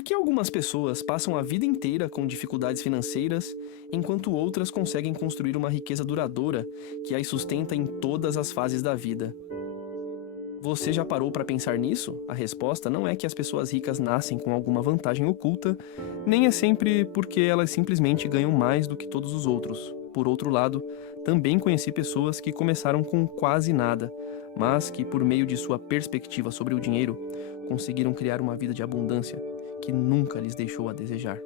Por que algumas pessoas passam a vida inteira com dificuldades financeiras, enquanto outras conseguem construir uma riqueza duradoura que as sustenta em todas as fases da vida? Você já parou para pensar nisso? A resposta não é que as pessoas ricas nascem com alguma vantagem oculta, nem é sempre porque elas simplesmente ganham mais do que todos os outros. Por outro lado, também conheci pessoas que começaram com quase nada, mas que, por meio de sua perspectiva sobre o dinheiro, conseguiram criar uma vida de abundância que nunca lhes deixou a desejar.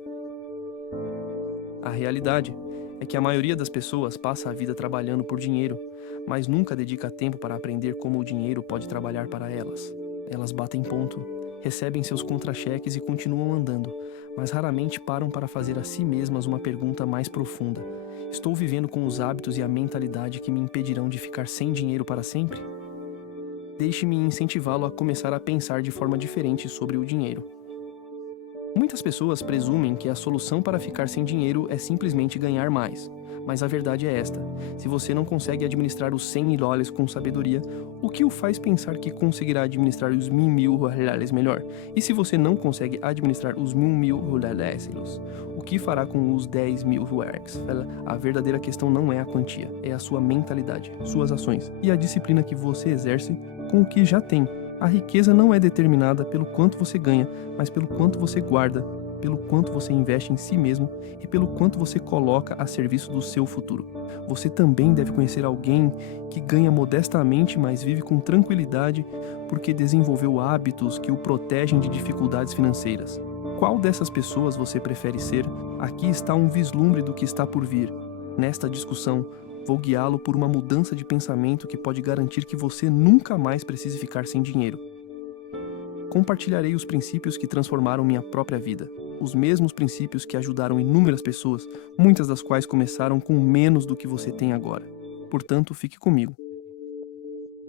A realidade é que a maioria das pessoas passa a vida trabalhando por dinheiro, mas nunca dedica tempo para aprender como o dinheiro pode trabalhar para elas. Elas batem ponto, recebem seus contra-cheques e continuam andando, mas raramente param para fazer a si mesmas uma pergunta mais profunda: estou vivendo com os hábitos e a mentalidade que me impedirão de ficar sem dinheiro para sempre? Deixe-me incentivá-lo a começar a pensar de forma diferente sobre o dinheiro. Muitas pessoas presumem que a solução para ficar sem dinheiro é simplesmente ganhar mais. Mas a verdade é esta: se você não consegue administrar os $100.000 com sabedoria, o que o faz pensar que conseguirá administrar os $1.000 melhor? E se você não consegue administrar os $1.000, o que fará com os $10.000? A verdadeira questão não é a quantia, é a sua mentalidade, suas ações e a disciplina que você exerce com o que já tem. A riqueza não é determinada pelo quanto você ganha, mas pelo quanto você guarda, pelo quanto você investe em si mesmo e pelo quanto você coloca a serviço do seu futuro. Você também deve conhecer alguém que ganha modestamente, mas vive com tranquilidade porque desenvolveu hábitos que o protegem de dificuldades financeiras. Qual dessas pessoas você prefere ser? Aqui está um vislumbre do que está por vir. Nesta discussão, vou guiá-lo por uma mudança de pensamento que pode garantir que você nunca mais precise ficar sem dinheiro. Compartilharei os princípios que transformaram minha própria vida, os mesmos princípios que ajudaram inúmeras pessoas, muitas das quais começaram com menos do que você tem agora. Portanto, fique comigo.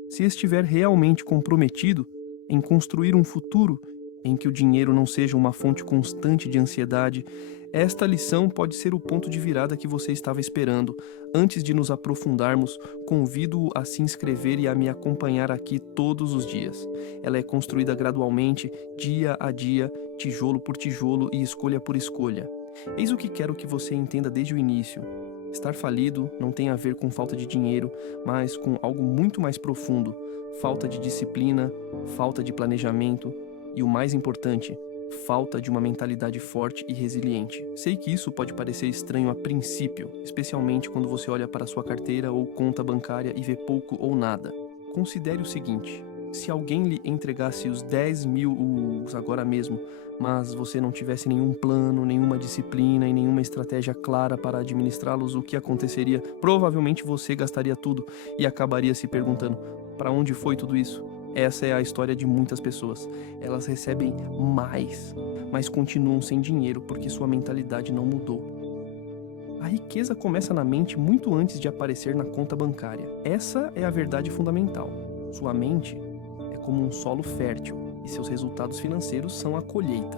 Se estiver realmente comprometido em construir um futuro em que o dinheiro não seja uma fonte constante de ansiedade, esta lição pode ser o ponto de virada que você estava esperando. Antes de nos aprofundarmos, convido-o a se inscrever e a me acompanhar aqui todos os dias. Ela é construída gradualmente, dia a dia, tijolo por tijolo e escolha por escolha. Eis o que quero que você entenda desde o início. Estar falido não tem a ver com falta de dinheiro, mas com algo muito mais profundo: falta de disciplina, falta de planejamento e, o mais importante, falta de uma mentalidade forte e resiliente. Sei que isso pode parecer estranho a princípio, especialmente quando você olha para sua carteira ou conta bancária e vê pouco ou nada. Considere o seguinte: se alguém lhe entregasse os 10.000 agora mesmo, mas você não tivesse nenhum plano, nenhuma disciplina e nenhuma estratégia clara para administrá-los, o que aconteceria? Provavelmente você gastaria tudo e acabaria se perguntando: para onde foi tudo isso? Essa é a história de muitas pessoas. Elas recebem mais, mas continuam sem dinheiro porque sua mentalidade não mudou. A riqueza começa na mente muito antes de aparecer na conta bancária. Essa é a verdade fundamental. Sua mente é como um solo fértil e seus resultados financeiros são a colheita.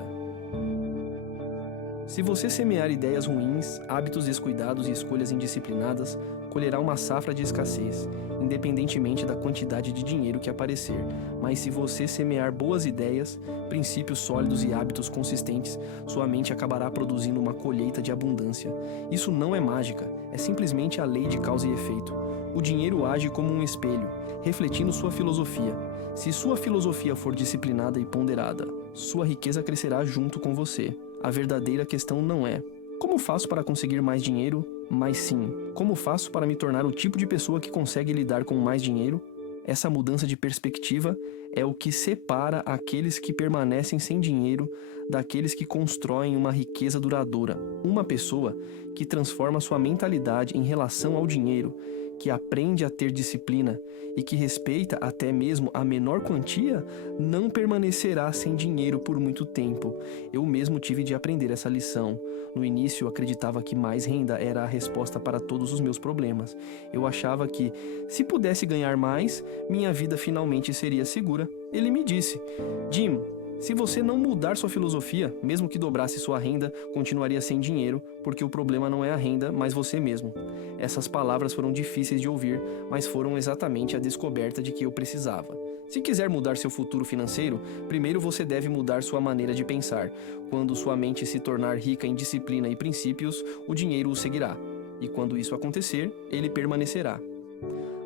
Se você semear ideias ruins, hábitos descuidados e escolhas indisciplinadas, colherá uma safra de escassez, independentemente da quantidade de dinheiro que aparecer. Mas se você semear boas ideias, princípios sólidos e hábitos consistentes, sua mente acabará produzindo uma colheita de abundância. Isso não é mágica, é simplesmente a lei de causa e efeito. O dinheiro age como um espelho, refletindo sua filosofia. Se sua filosofia for disciplinada e ponderada, sua riqueza crescerá junto com você. A verdadeira questão não é: como faço para conseguir mais dinheiro? Mas sim, como faço para me tornar o tipo de pessoa que consegue lidar com mais dinheiro? Essa mudança de perspectiva é o que separa aqueles que permanecem sem dinheiro daqueles que constroem uma riqueza duradoura. Uma pessoa que transforma sua mentalidade em relação ao dinheiro, que aprende a ter disciplina e que respeita até mesmo a menor quantia, não permanecerá sem dinheiro por muito tempo. Eu mesmo tive de aprender essa lição. No início, eu acreditava que mais renda era a resposta para todos os meus problemas. Eu achava que, se pudesse ganhar mais, minha vida finalmente seria segura. Ele me disse: Jim, se você não mudar sua filosofia, mesmo que dobrasse sua renda, continuaria sem dinheiro, porque o problema não é a renda, mas você mesmo. Essas palavras foram difíceis de ouvir, mas foram exatamente a descoberta de que eu precisava. Se quiser mudar seu futuro financeiro, primeiro você deve mudar sua maneira de pensar. Quando sua mente se tornar rica em disciplina e princípios, o dinheiro o seguirá. E quando isso acontecer, ele permanecerá.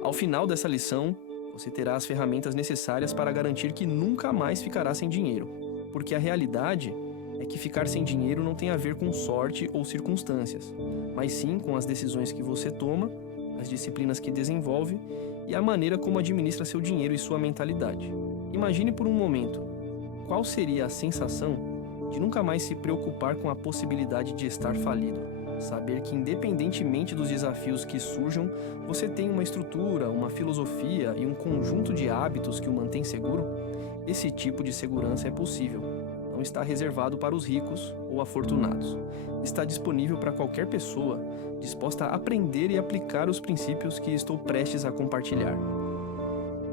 Ao final dessa lição, você terá as ferramentas necessárias para garantir que nunca mais ficará sem dinheiro. Porque a realidade é que ficar sem dinheiro não tem a ver com sorte ou circunstâncias, mas sim com as decisões que você toma, as disciplinas que desenvolve e a maneira como administra seu dinheiro e sua mentalidade. Imagine por um momento, qual seria a sensação de nunca mais se preocupar com a possibilidade de estar falido? Saber que, independentemente dos desafios que surjam, você tem uma estrutura, uma filosofia e um conjunto de hábitos que o mantém seguro? Esse tipo de segurança é possível. Não está reservado para os ricos ou afortunados. Está disponível para qualquer pessoa disposta a aprender e aplicar os princípios que estou prestes a compartilhar.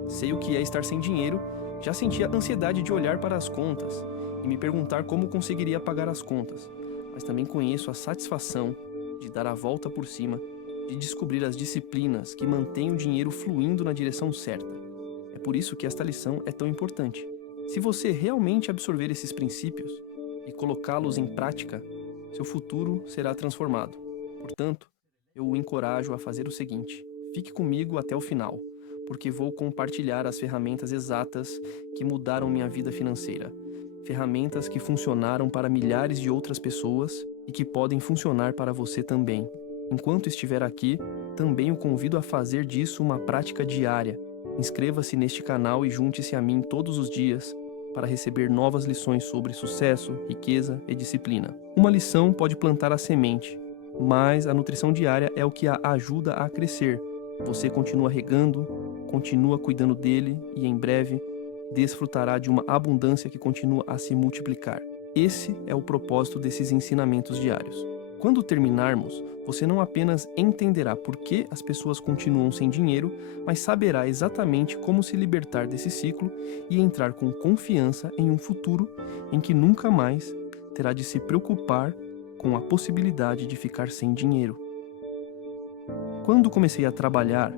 Sei o que é estar sem dinheiro, já senti a ansiedade de olhar para as contas e me perguntar como conseguiria pagar as contas, mas também conheço a satisfação de dar a volta por cima, de descobrir as disciplinas que mantêm o dinheiro fluindo na direção certa. É por isso que esta lição é tão importante. Se você realmente absorver esses princípios e colocá-los em prática, seu futuro será transformado. Portanto, eu o encorajo a fazer o seguinte: fique comigo até o final, porque vou compartilhar as ferramentas exatas que mudaram minha vida financeira. Ferramentas que funcionaram para milhares de outras pessoas e que podem funcionar para você também. Enquanto estiver aqui, também o convido a fazer disso uma prática diária. Inscreva-se neste canal e junte-se a mim todos os dias para receber novas lições sobre sucesso, riqueza e disciplina. Uma lição pode plantar a semente, mas a nutrição diária é o que a ajuda a crescer. Você continua regando, continua cuidando dele e em breve desfrutará de uma abundância que continua a se multiplicar. Esse é o propósito desses ensinamentos diários. Quando terminarmos, você não apenas entenderá por que as pessoas continuam sem dinheiro, mas saberá exatamente como se libertar desse ciclo e entrar com confiança em um futuro em que nunca mais terá de se preocupar com a possibilidade de ficar sem dinheiro. Quando comecei a trabalhar,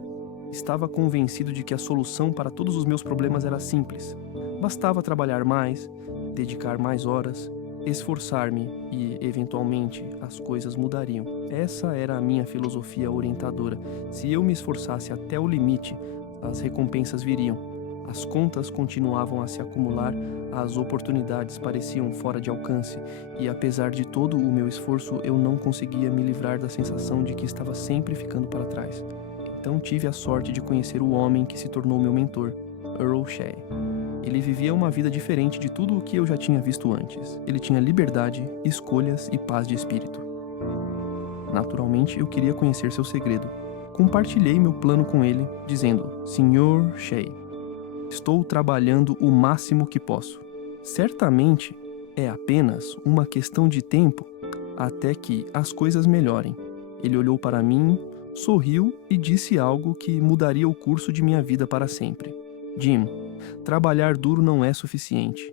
estava convencido de que a solução para todos os meus problemas era simples. Bastava trabalhar mais, dedicar mais horas, esforçar-me e, eventualmente, as coisas mudariam. Essa era a minha filosofia orientadora. Se eu me esforçasse até o limite, as recompensas viriam. As contas continuavam a se acumular, as oportunidades pareciam fora de alcance, e apesar de todo o meu esforço, eu não conseguia me livrar da sensação de que estava sempre ficando para trás. Então tive a sorte de conhecer o homem que se tornou meu mentor, Earl Shea. Ele vivia uma vida diferente de tudo o que eu já tinha visto antes. Ele tinha liberdade, escolhas e paz de espírito. Naturalmente, eu queria conhecer seu segredo. Compartilhei meu plano com ele, dizendo: Sr. Shea, estou trabalhando o máximo que posso. Certamente é apenas uma questão de tempo até que as coisas melhorem. Ele olhou para mim, sorriu e disse algo que mudaria o curso de minha vida para sempre. Jim, trabalhar duro não é suficiente.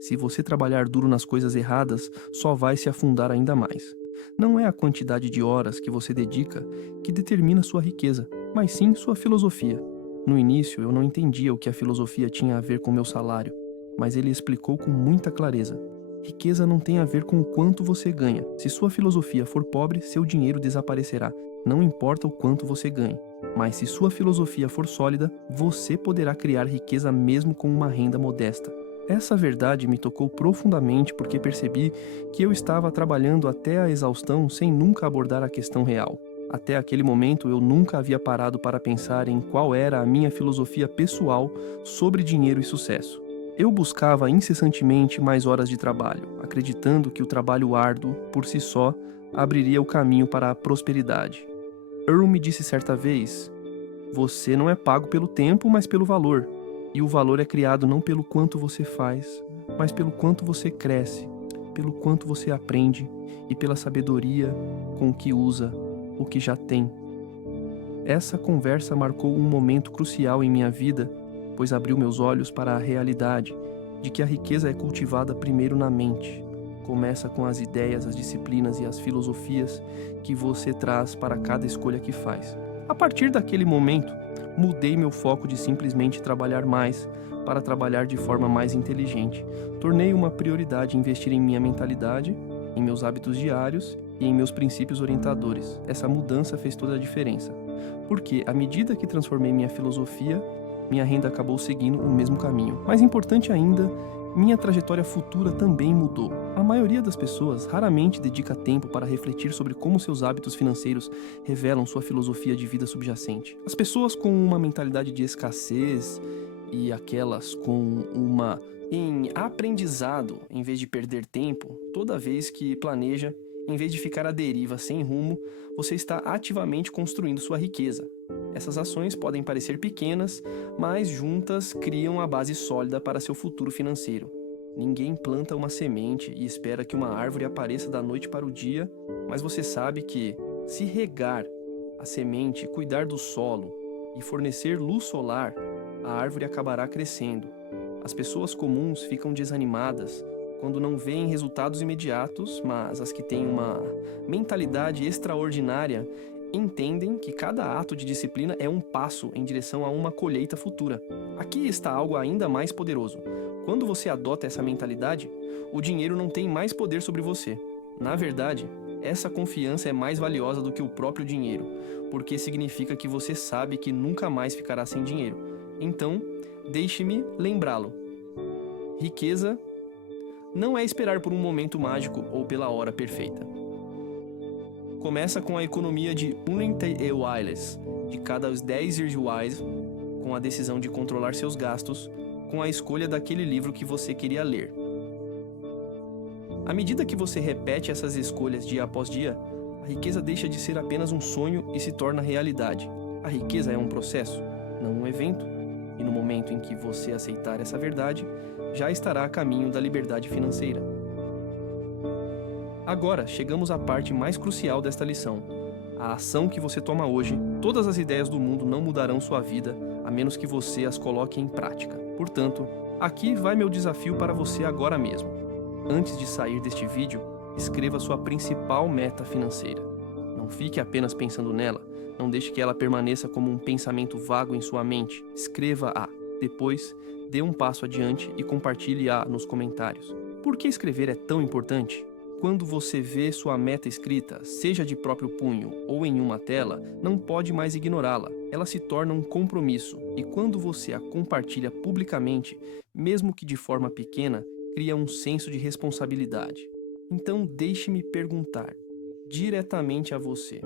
Se você trabalhar duro nas coisas erradas, só vai se afundar ainda mais. Não é a quantidade de horas que você dedica que determina sua riqueza, mas sim sua filosofia. No início, eu não entendia o que a filosofia tinha a ver com meu salário, mas ele explicou com muita clareza. Riqueza não tem a ver com o quanto você ganha. Se sua filosofia for pobre, seu dinheiro desaparecerá. Não importa o quanto você ganhe. Mas se sua filosofia for sólida, você poderá criar riqueza mesmo com uma renda modesta. Essa verdade me tocou profundamente porque percebi que eu estava trabalhando até a exaustão sem nunca abordar a questão real. Até aquele momento eu nunca havia parado para pensar em qual era a minha filosofia pessoal sobre dinheiro e sucesso. Eu buscava incessantemente mais horas de trabalho, acreditando que o trabalho árduo, por si só, abriria o caminho para a prosperidade. Earl me disse certa vez: você não é pago pelo tempo, mas pelo valor. E o valor é criado não pelo quanto você faz, mas pelo quanto você cresce, pelo quanto você aprende e pela sabedoria com que usa o que já tem. Essa conversa marcou um momento crucial em minha vida, pois abriu meus olhos para a realidade de que a riqueza é cultivada primeiro na mente. Começa com as ideias, as disciplinas e as filosofias que você traz para cada escolha que faz. A partir daquele momento, Mudei meu foco de simplesmente trabalhar mais para trabalhar de forma mais inteligente. Tornei uma prioridade investir em minha mentalidade, em meus hábitos diários e em meus princípios orientadores. Essa mudança fez toda a diferença, porque à medida que transformei minha filosofia, minha renda acabou seguindo o mesmo caminho. Mais importante ainda, minha trajetória futura também mudou. A maioria das pessoas raramente dedica tempo para refletir sobre como seus hábitos financeiros revelam sua filosofia de vida subjacente. As pessoas com uma mentalidade de escassez e aquelas com uma em aprendizado, em vez de perder tempo, toda vez que planeja, em vez de ficar à deriva sem rumo, você está ativamente construindo sua riqueza. Essas ações podem parecer pequenas, mas juntas criam a base sólida para seu futuro financeiro. Ninguém planta uma semente e espera que uma árvore apareça da noite para o dia, mas você sabe que, se regar a semente, cuidar do solo e fornecer luz solar, a árvore acabará crescendo. As pessoas comuns ficam desanimadas quando não veem resultados imediatos, mas as que têm uma mentalidade extraordinária entendem que cada ato de disciplina é um passo em direção a uma colheita futura. Aqui está algo ainda mais poderoso. Quando você adota essa mentalidade, o dinheiro não tem mais poder sobre você. Na verdade, essa confiança é mais valiosa do que o próprio dinheiro, porque significa que você sabe que nunca mais ficará sem dinheiro. Então, deixe-me lembrá-lo. Riqueza não é esperar por um momento mágico ou pela hora perfeita. Começa com a economia de Unity Wireless, de cada 10 years wise, com a decisão de controlar seus gastos, com a escolha daquele livro que você queria ler. À medida que você repete essas escolhas dia após dia, a riqueza deixa de ser apenas um sonho e se torna realidade. A riqueza é um processo, não um evento, e no momento em que você aceitar essa verdade, já estará a caminho da liberdade financeira. Agora, chegamos à parte mais crucial desta lição. A ação que você toma hoje, todas as ideias do mundo não mudarão sua vida, a menos que você as coloque em prática. Portanto, aqui vai meu desafio para você agora mesmo. Antes de sair deste vídeo, escreva sua principal meta financeira. Não fique apenas pensando nela, não deixe que ela permaneça como um pensamento vago em sua mente. Escreva-a. Depois, dê um passo adiante e compartilhe-a nos comentários. Por que escrever é tão importante? Quando você vê sua meta escrita, seja de próprio punho ou em uma tela, não pode mais ignorá-la. Ela se torna um compromisso e quando você a compartilha publicamente, mesmo que de forma pequena, cria um senso de responsabilidade. Então deixe-me perguntar, diretamente a você,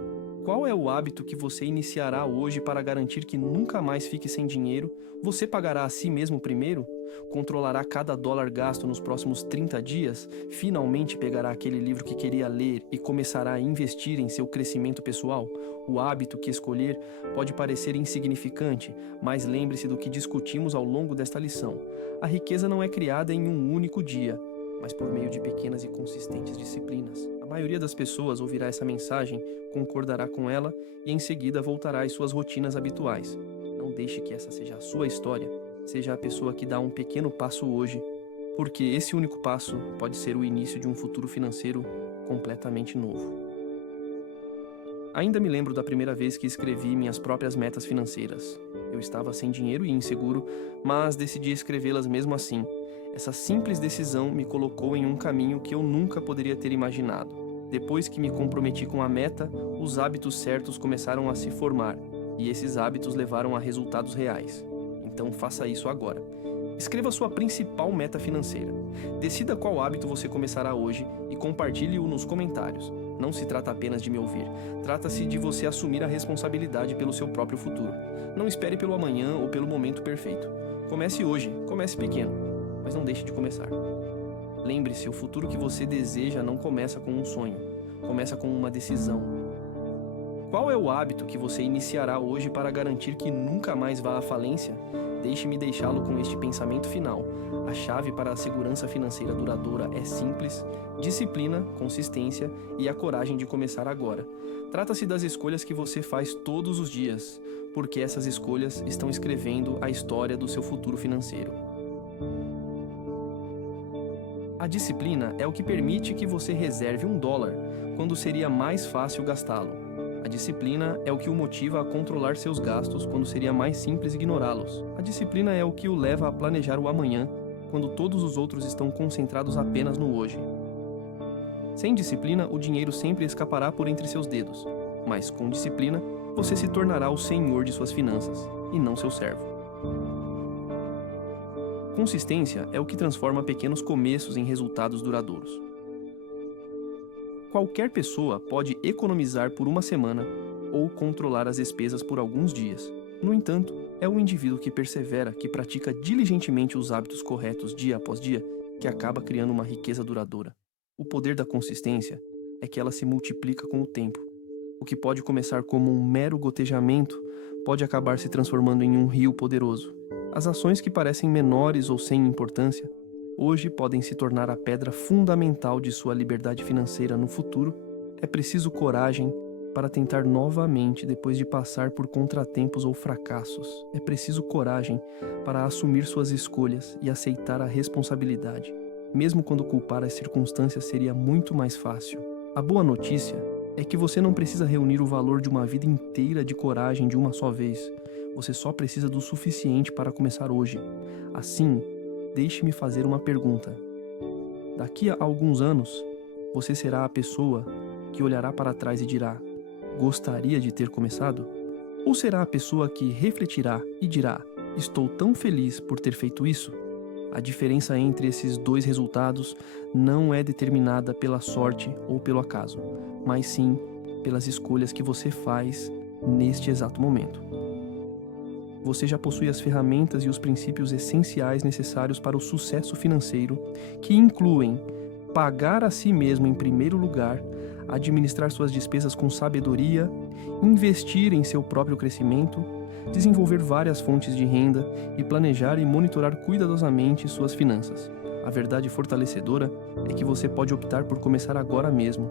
qual é o hábito que você iniciará hoje para garantir que nunca mais fique sem dinheiro? Você pagará a si mesmo primeiro? Controlará cada dólar gasto nos próximos 30 dias? Finalmente pegará aquele livro que queria ler e começará a investir em seu crescimento pessoal? O hábito que escolher pode parecer insignificante, mas lembre-se do que discutimos ao longo desta lição. A riqueza não é criada em um único dia, mas por meio de pequenas e consistentes disciplinas. A maioria das pessoas ouvirá essa mensagem, concordará com ela e em seguida voltará às suas rotinas habituais. Não deixe que essa seja a sua história. Seja a pessoa que dá um pequeno passo hoje, porque esse único passo pode ser o início de um futuro financeiro completamente novo. Ainda me lembro da primeira vez que escrevi minhas próprias metas financeiras. Eu estava sem dinheiro e inseguro, mas decidi escrevê-las mesmo assim. Essa simples decisão me colocou em um caminho que eu nunca poderia ter imaginado. Depois que me comprometi com a meta, os hábitos certos começaram a se formar, e esses hábitos levaram a resultados reais. Então faça isso agora. Escreva sua principal meta financeira. Decida qual hábito você começará hoje e compartilhe-o nos comentários. Não se trata apenas de me ouvir. Trata-se de você assumir a responsabilidade pelo seu próprio futuro. Não espere pelo amanhã ou pelo momento perfeito. Comece hoje, comece pequeno, mas não deixe de começar. Lembre-se, o futuro que você deseja não começa com um sonho, começa com uma decisão. Qual é o hábito que você iniciará hoje para garantir que nunca mais vá à falência? Deixe-me deixá-lo com este pensamento final. A chave para a segurança financeira duradoura é simples: disciplina, consistência e a coragem de começar agora. Trata-se das escolhas que você faz todos os dias, porque essas escolhas estão escrevendo a história do seu futuro financeiro. A disciplina é o que permite que você reserve $1 quando seria mais fácil gastá-lo. A disciplina é o que o motiva a controlar seus gastos quando seria mais simples ignorá-los. A disciplina é o que o leva a planejar o amanhã, quando todos os outros estão concentrados apenas no hoje. Sem disciplina, o dinheiro sempre escapará por entre seus dedos, mas com disciplina, você se tornará o senhor de suas finanças, e não seu servo. Consistência é o que transforma pequenos começos em resultados duradouros. Qualquer pessoa pode economizar por uma semana ou controlar as despesas por alguns dias. No entanto, é o indivíduo que persevera, que pratica diligentemente os hábitos corretos dia após dia, que acaba criando uma riqueza duradoura. O poder da consistência é que ela se multiplica com o tempo. O que pode começar como um mero gotejamento pode acabar se transformando em um rio poderoso. As ações que parecem menores ou sem importância, hoje podem se tornar a pedra fundamental de sua liberdade financeira no futuro. É preciso coragem para tentar novamente depois de passar por contratempos ou fracassos. É preciso coragem para assumir suas escolhas e aceitar a responsabilidade, mesmo quando culpar as circunstâncias seria muito mais fácil. A boa notícia é que você não precisa reunir o valor de uma vida inteira de coragem de uma só vez. Você só precisa do suficiente para começar hoje. Assim, deixe-me fazer uma pergunta. Daqui a alguns anos, você será a pessoa que olhará para trás e dirá: gostaria de ter começado? Ou será a pessoa que refletirá e dirá: estou tão feliz por ter feito isso? A diferença entre esses dois resultados não é determinada pela sorte ou pelo acaso, mas sim pelas escolhas que você faz neste exato momento. Você já possui as ferramentas e os princípios essenciais necessários para o sucesso financeiro, que incluem pagar a si mesmo em primeiro lugar, administrar suas despesas com sabedoria, investir em seu próprio crescimento, desenvolver várias fontes de renda e planejar e monitorar cuidadosamente suas finanças. A verdade fortalecedora é que você pode optar por começar agora mesmo.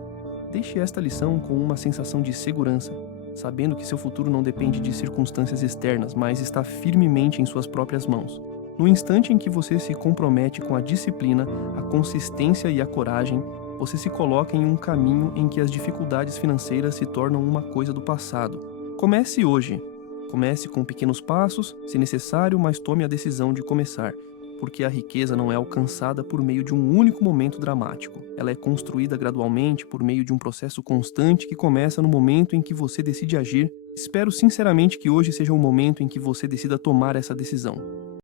Deixe esta lição com uma sensação de segurança, sabendo que seu futuro não depende de circunstâncias externas, mas está firmemente em suas próprias mãos. No instante em que você se compromete com a disciplina, a consistência e a coragem, você se coloca em um caminho em que as dificuldades financeiras se tornam uma coisa do passado. Comece hoje. Comece com pequenos passos, se necessário, mas tome a decisão de começar, porque a riqueza não é alcançada por meio de um único momento dramático. Ela é construída gradualmente por meio de um processo constante que começa no momento em que você decide agir. Espero sinceramente que hoje seja o momento em que você decida tomar essa decisão.